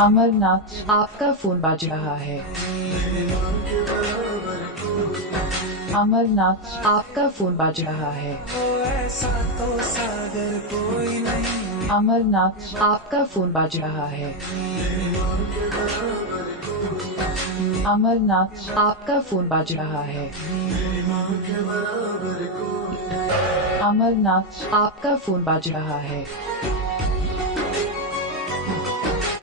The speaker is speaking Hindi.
अमरनाथ, आपका फोन बज रहा है। अमरनाथ, आपका फोन बज रहा है। अमरनाथ, आपका फोन बज रहा है। अमरनाथ, आपका फोन बज रहा है। अमरनाथ, आपका फोन बज रहा है।